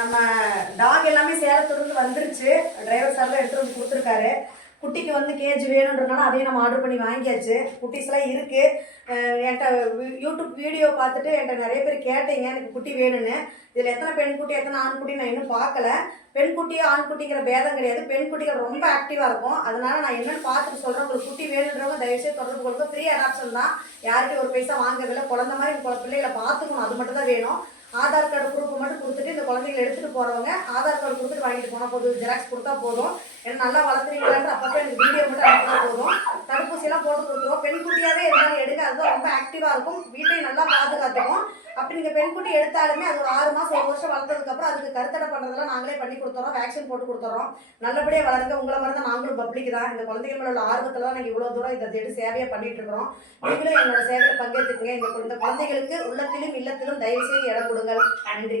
நம்ம டாக் எல்லாமே சேலத்துலேருந்து வந்துருச்சு. டிரைவர் சார் தான் எடுத்துகிட்டு வந்து கொடுத்துருக்காரு. குட்டிக்கு வந்து கேஜ் வேணுன்றனால அதையும் நம்ம ஆர்டர் பண்ணி வாங்கியாச்சு. குட்டிஸ்லாம் இருக்குது. என்கிட்ட யூடியூப் வீடியோ பார்த்துட்டு என்கிட்ட நிறைய பேர் கேட்டீங்க எனக்கு குட்டி வேணும்னு. இதில் எத்தனை பெண் குட்டி எத்தனை ஆண் குட்டி நான் இன்னும் பார்க்கல. பெண் குட்டியோ ஆண் குட்டிங்கிற பேதம் கிடையாது. பெண் குட்டிகள் ரொம்ப ஆக்டிவாக இருக்கும். அதனால நான் என்னென்னு பார்த்துட்டு சொல்கிறேன். உங்களுக்கு குட்டி வேணுன்றவங்க தயவுசெய்து தொடர்பு கொள்ளுங்க. ஃப்ரீ அடாப்ஷன் தான். யார்கிட்டையும் ஒரு பைசா வாங்கவில்லை. குழந்த மாதிரி பிள்ளைகளை பார்த்துக்கணும், அது மட்டும் தான் வேணும். ஆதார் கார்டு ப்ரூஃப் மட்டும் கொடுத்துட்டு இந்த குழந்தைகளை எடுத்துகிட்டு போகிறவங்க ஆதார் கார்டு கொடுத்துட்டு வாங்கிட்டு போனால் போதும். ஜெராக்ஸ் கொடுத்தா போதும். ஏன்னா நல்லா வளர்த்துறீங்களான்ற அப்பப்போ எனக்கு வீடியோ மட்டும் அனுப்பினா போதும். தடுப்பூசியெல்லாம் போட்டு கொடுத்துருவோம். பெண்குட்டியாகவே இருந்தாலும் எடுங்க, அதுதான் ரொம்ப ஆக்டிவாக இருக்கும். வீட்டையும் நல்லா பாதுகாத்துக்கும். அப்படி நீங்கள் பெண்குட்டி எடுத்தாலுமே அது ஒரு 6 மாதம் 1 வருஷம் வளர்த்ததுக்கப்புறம் அதுக்கு கருத்தடை பண்ணுறதெல்லாம் நாங்களே பண்ணி கொடுத்துறோம். வேக்சின் போட்டு கொடுத்துறோம். நல்லபடியாக வளருங்க. உங்களை மாதிரி தான் நாங்களும் பப்ளிக் தான். இந்த குழந்தைகள் மேலே உள்ள ஆர்வத்தில் தான் நாங்கள் இவ்வளோ தூரம் இதை தேடி சேவையாக பண்ணிட்டு இருக்கிறோம். நீங்களும் எங்களோட சேவையில் பங்கேற்றுக்குங்க. இந்த குழந்தைகளுக்கு உள்ளத்திலும் இல்லத்திலும் தயவுசெய்து இடம் கொடுங்கள். நன்றி.